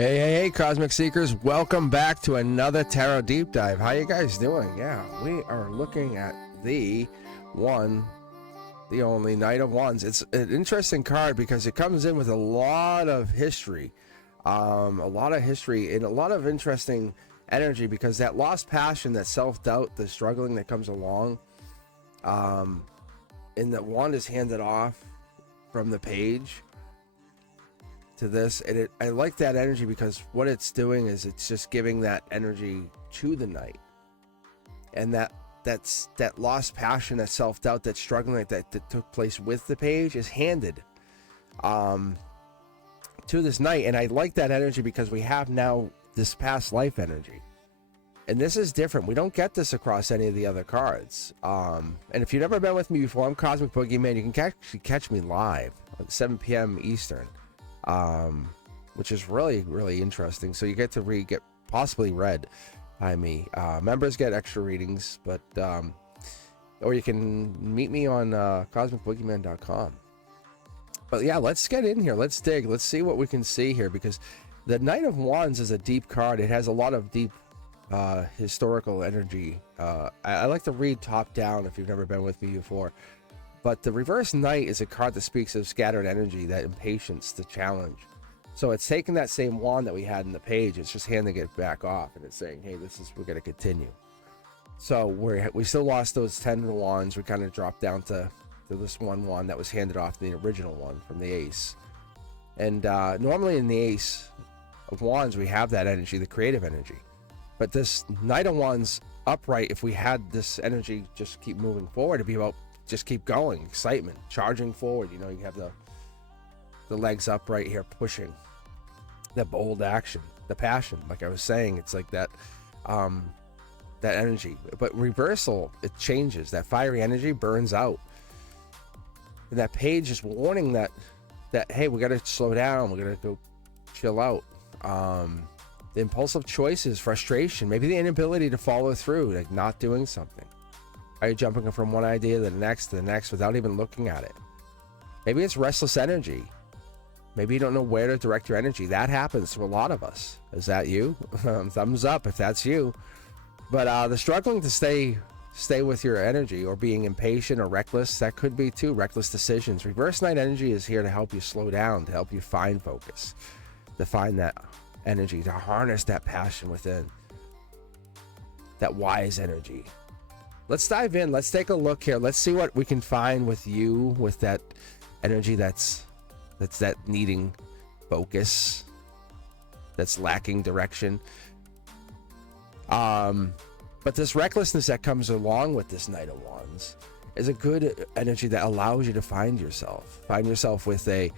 Hey, Cosmic Seekers, welcome back to another Tarot Deep Dive. How you guys doing? Yeah, we are looking at the one, the only Knight of Wands. It's an interesting card because it comes in with a lot of history, and a lot of interesting energy, because that lost passion, that self-doubt, the struggling that comes along, and the wand is handed off from the page to this, and I like that energy because what it's doing is it's just giving that energy to the knight, and that's that lost passion, that self-doubt, that struggling that took place with the page is handed to this knight. And I like that energy because we have now this past life energy, and this is different. We don't get this across any of the other cards. And if you've never been with me before, I'm Cosmic Boogeyman. You can catch me live at 7 p.m. Eastern, which is really interesting. So you get to get possibly read by me. Members get extra readings, but or you can meet me on cosmicboogeyman.com. But yeah, let's get in here. Let's dig. Let's see what we can see here, because the Knight of Wands is a deep card. It has a lot of deep historical energy. I like to read top down if you've never been with me before. But the reverse knight is a card that speaks of scattered energy, that impatience, the challenge. So it's taking that same wand that we had in the page, it's just handing it back off, and it's saying, hey, we're going to continue. So we still lost those 10 wands. We kind of dropped down to this one wand that was handed off, the original one from the ace. And normally in the ace of wands, we have that energy, the creative energy. But this Knight of Wands upright, if we had this energy just keep moving forward, it'd be about just keep going, excitement, charging forward. You know, you have the legs up right here, pushing, the bold action, the passion. Like I was saying, it's like that that energy. But reversal, it changes. That fiery energy burns out, and that page is warning that hey, we got to slow down, we got to go chill out. The impulsive choices, frustration, maybe the inability to follow through, like not doing something. Are you jumping from one idea to the next without even looking at it? Maybe it's restless energy. Maybe you don't know where to direct your energy. That happens to a lot of us. Is that you? Thumbs up if that's you. But the struggling to stay with your energy, or being impatient or reckless, that could be too. Reckless decisions. Reverse Knight energy is here to help you slow down, to help you find focus, to find that energy, to harness that passion within, that wise energy. Let's dive in. Let's take a look here. Let's see what we can find with you, with that energy that's that needing focus, that's lacking direction. But this recklessness that comes along with this Knight of Wands is a good energy that allows you to find yourself with a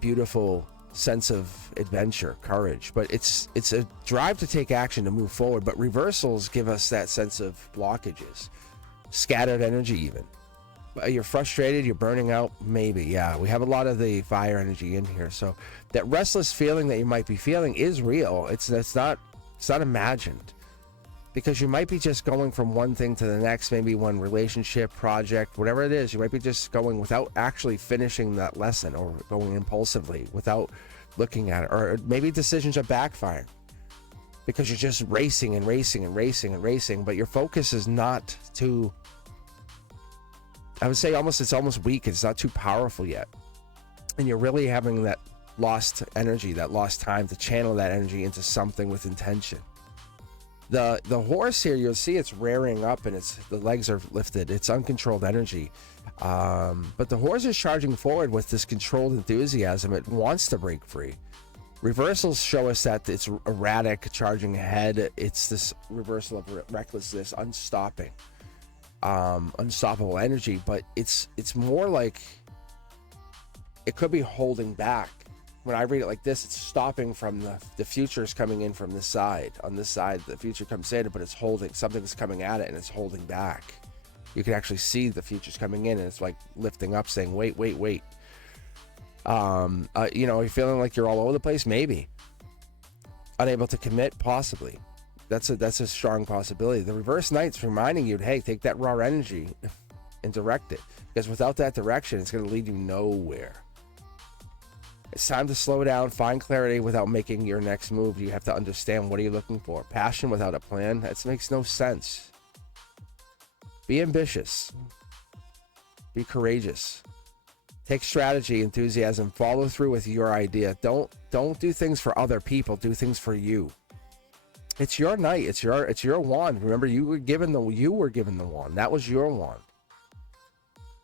beautiful sense of adventure, courage. But it's a drive to take action, to move forward. But reversals give us that sense of blockages, scattered energy. Even you're frustrated, you're burning out, maybe. Yeah, we have a lot of the fire energy in here. So that restless feeling that you might be feeling is real. It's not imagined, because you might be just going from one thing to the next, maybe one relationship, project, whatever it is. You might be just going without actually finishing that lesson, or going impulsively without looking at it. Or maybe decisions are backfiring because you're just racing, but your focus is not too, I would say it's almost weak. It's not too powerful yet. And you're really having that lost energy, that lost time to channel that energy into something with intention. The horse here, you'll see it's rearing up, and the legs are lifted. It's uncontrolled energy. But the horse is charging forward with this controlled enthusiasm. It wants to break free. Reversals show us that it's erratic, charging ahead. It's this reversal of recklessness, unstoppable energy. But it's more like it could be holding back. When I read it like this, it's stopping from the future is coming in from this side. On this side, the future comes in, but it's holding. Something's coming at it, and it's holding back. You can actually see the future's coming in, and it's like lifting up, saying, wait. You're feeling like you're all over the place, maybe. Unable to commit, possibly. That's a strong possibility. The reverse knight's reminding you, hey, take that raw energy and direct it. Because without that direction, it's going to lead you nowhere. It's time to slow down, find clarity without making your next move. You have to understand, what are you looking for? Passion without a plan? That makes no sense. Be ambitious. Be courageous. Take strategy, enthusiasm, follow through with your idea. Don't do things for other people, do things for you. It's your night, it's your wand. Remember, you were given the wand. That was your wand.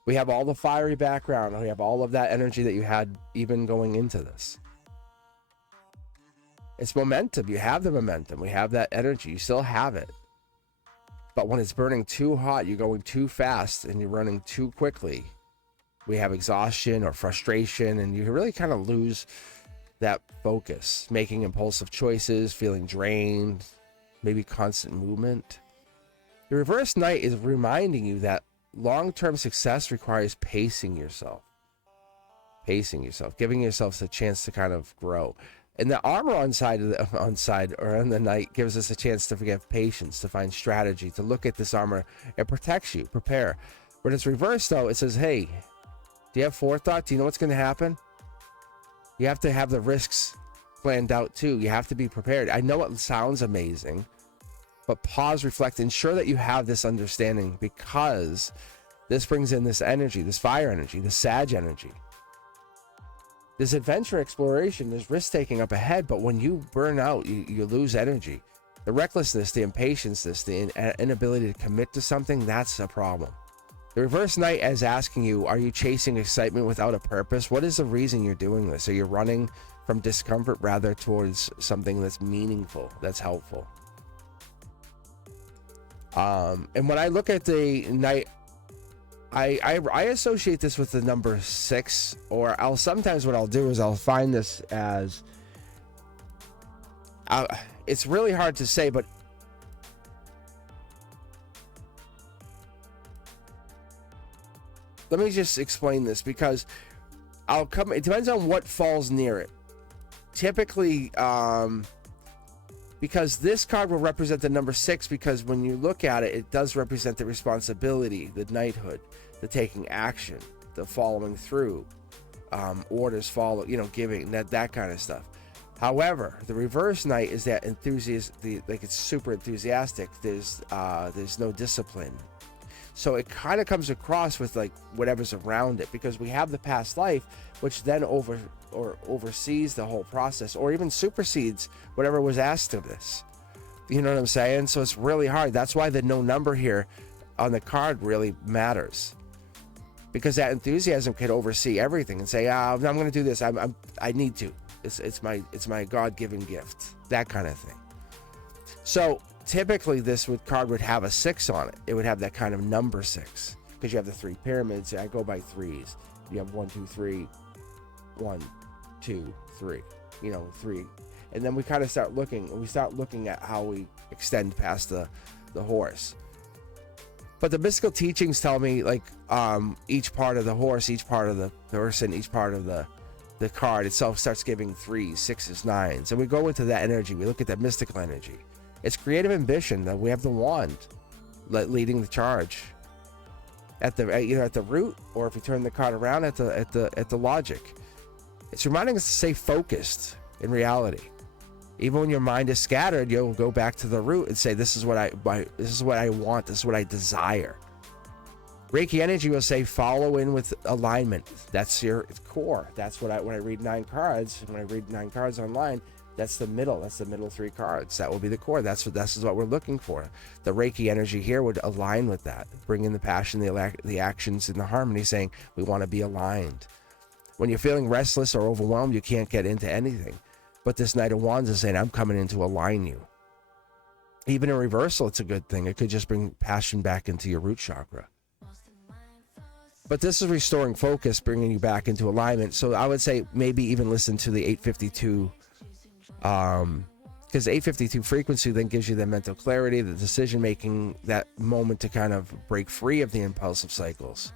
We have all the fiery background, we have all of that energy that you had even going into this. It's momentum. You have the momentum. We have that energy. You still have it. But when it's burning too hot, you're going too fast and you're running too quickly, we have exhaustion or frustration, and you really kind of lose that focus, making impulsive choices, feeling drained, maybe constant movement. The reverse knight is reminding you that long-term success requires pacing yourself, giving yourself a chance to kind of grow. And the armor on the knight gives us a chance to forgive patience, to find strategy, to look at this armor. It protects you, prepare. When it's reversed, though, it says, hey, do you have forethought? Do you know what's going to happen? You have to have the risks planned out too. You have to be prepared. I know it sounds amazing, but pause, reflect, ensure that you have this understanding, because this brings in this energy, this fire energy, this Sag energy. This adventure, exploration, there's risk taking up ahead, but when you burn out, you lose energy. The recklessness, the impatience, the inability to commit to something, that's a problem. The reverse knight is asking you, are you chasing excitement without a purpose? What is the reason you're doing this? Are you running from discomfort rather towards something that's meaningful, that's helpful? And when I look at the knight, I associate this with the number 6, or sometimes what I'll do is I'll find this as, it's really hard to say, but let me just explain this, because it depends on what falls near it. Typically, because this card will represent the number 6, because when you look at it, it does represent the responsibility, the knighthood, the taking action, the following through, orders follow, giving, that kind of stuff. However, the reverse knight is that it's super enthusiastic. There's no discipline. So it kind of comes across with like whatever's around it, because we have the past life, which then oversees the whole process, or even supersedes whatever was asked of this. You know what I'm saying? So it's really hard. That's why the no number here on the card really matters, because that enthusiasm could oversee everything and say, I'm going to do this. I need to. It's my God-given gift. That kind of thing. So typically this card would have a 6 on it. It would have that kind of number 6, because you have the 3 pyramids. I go by 3s. You have 1, 2, 3, 1, 2, 3, 3. And then we kind of start looking at how we extend past the horse. But the mystical teachings tell me, like, each part of the horse, each part of the person, each part of the card itself starts giving 3s, 6s, 9s. And we go into that energy. We look at that mystical energy. It's creative ambition. That we have the wand leading the charge at the root, or if you turn the card around at the logic. It's reminding us to stay focused in reality. Even when your mind is scattered, you'll go back to the root and say, this is what I want, this is what I desire. Reiki energy will say, follow in with alignment. That's your core. That's when I read 9 cards, when I read 9 cards online, that's the middle. That's the middle 3 cards. That will be the core. This is what we're looking for. The Reiki energy here would align with that, bring in the passion, the actions, and the harmony, saying we want to be aligned. When you're feeling restless or overwhelmed, you can't get into anything. But this Knight of Wands is saying, I'm coming in to align you. Even in reversal, it's a good thing. It could just bring passion back into your root chakra. But this is restoring focus, bringing you back into alignment. So I would say maybe even listen to the 852, because 852 frequency then gives you the mental clarity, the decision making, that moment to kind of break free of the impulsive cycles.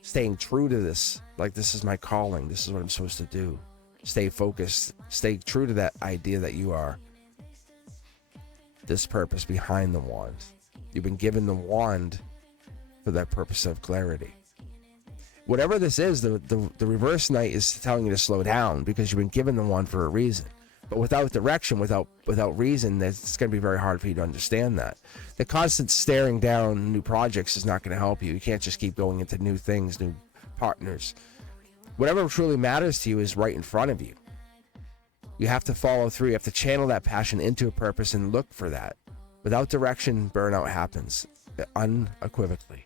Staying true to this, like, this is my calling, this is what I'm supposed to do. Stay focused, stay true to that idea that you are this purpose behind the wand. You've been given the wand for that purpose of clarity. whatever this is, the reverse knight is telling you to slow down because you've been given the one for a reason. But without direction, without reason, it's going to be very hard for you to understand that. The constant staring down new projects is not going to help you. You can't just keep going into new things, new partners. Whatever truly matters to you is right in front of you. You have to follow through. You have to channel that passion into a purpose and look for that. Without direction, burnout happens unequivocally.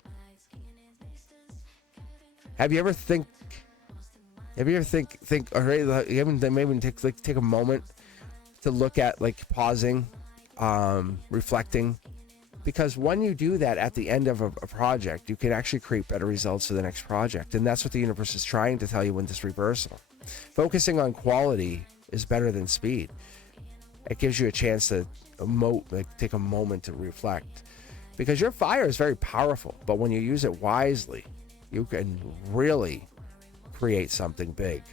Have you ever think, or maybe take a moment to look at, like, pausing, reflecting? Because when you do that at the end of a project, you can actually create better results for the next project. And that's what the universe is trying to tell you in this reversal. Focusing on quality is better than speed. It gives you a chance to take a moment to reflect. Because your fire is very powerful, but when you use it wisely, you can really create something big.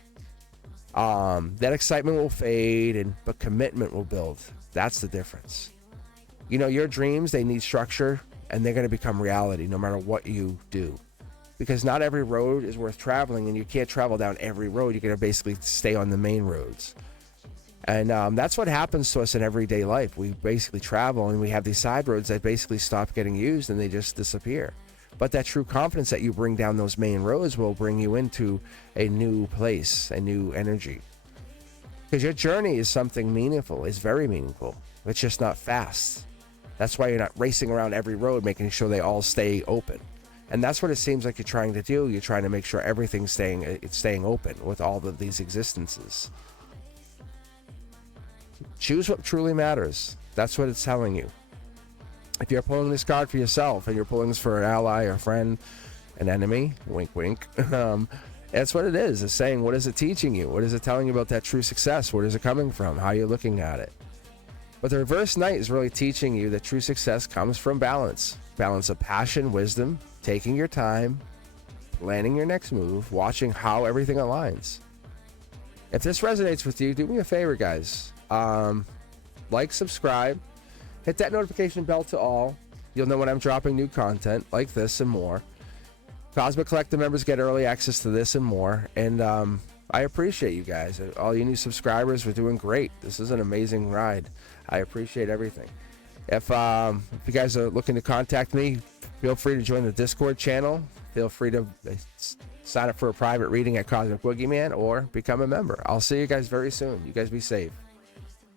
That excitement will fade, but commitment will build. That's the difference. You know, your dreams, they need structure, and they're going to become reality no matter what you do. Because not every road is worth traveling, and you can't travel down every road. You're going to basically stay on the main roads. And that's what happens to us in everyday life. We basically travel, and we have these side roads that basically stop getting used, and they just disappear. But that true confidence that you bring down those main roads will bring you into a new place, a new energy. Because your journey is something meaningful. It's very meaningful. It's just not fast. That's why you're not racing around every road, making sure they all stay open. And that's what it seems like you're trying to do. You're trying to make sure everything's staying open with all of these existences. Choose what truly matters. That's what it's telling you. If you're pulling this card for yourself and you're pulling this for an ally, a friend, an enemy, wink, wink, that's what it is. It's saying, what is it teaching you? What is it telling you about that true success? Where is it coming from? How are you looking at it? But the reverse knight is really teaching you that true success comes from balance. Balance of passion, wisdom, taking your time, planning your next move, watching how everything aligns. If this resonates with you, do me a favor, guys. Like, subscribe, hit that notification bell to all. You'll know when I'm dropping new content like this and more. Cosmic Collective members get early access to this and more. And I appreciate you guys. All you new subscribers, we're doing great. This is an amazing ride. I appreciate everything. If you guys are looking to contact me, feel free to join the Discord channel. Feel free to sign up for a private reading at Cosmic Boogeyman or become a member. I'll see you guys very soon. You guys be safe.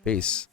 Peace.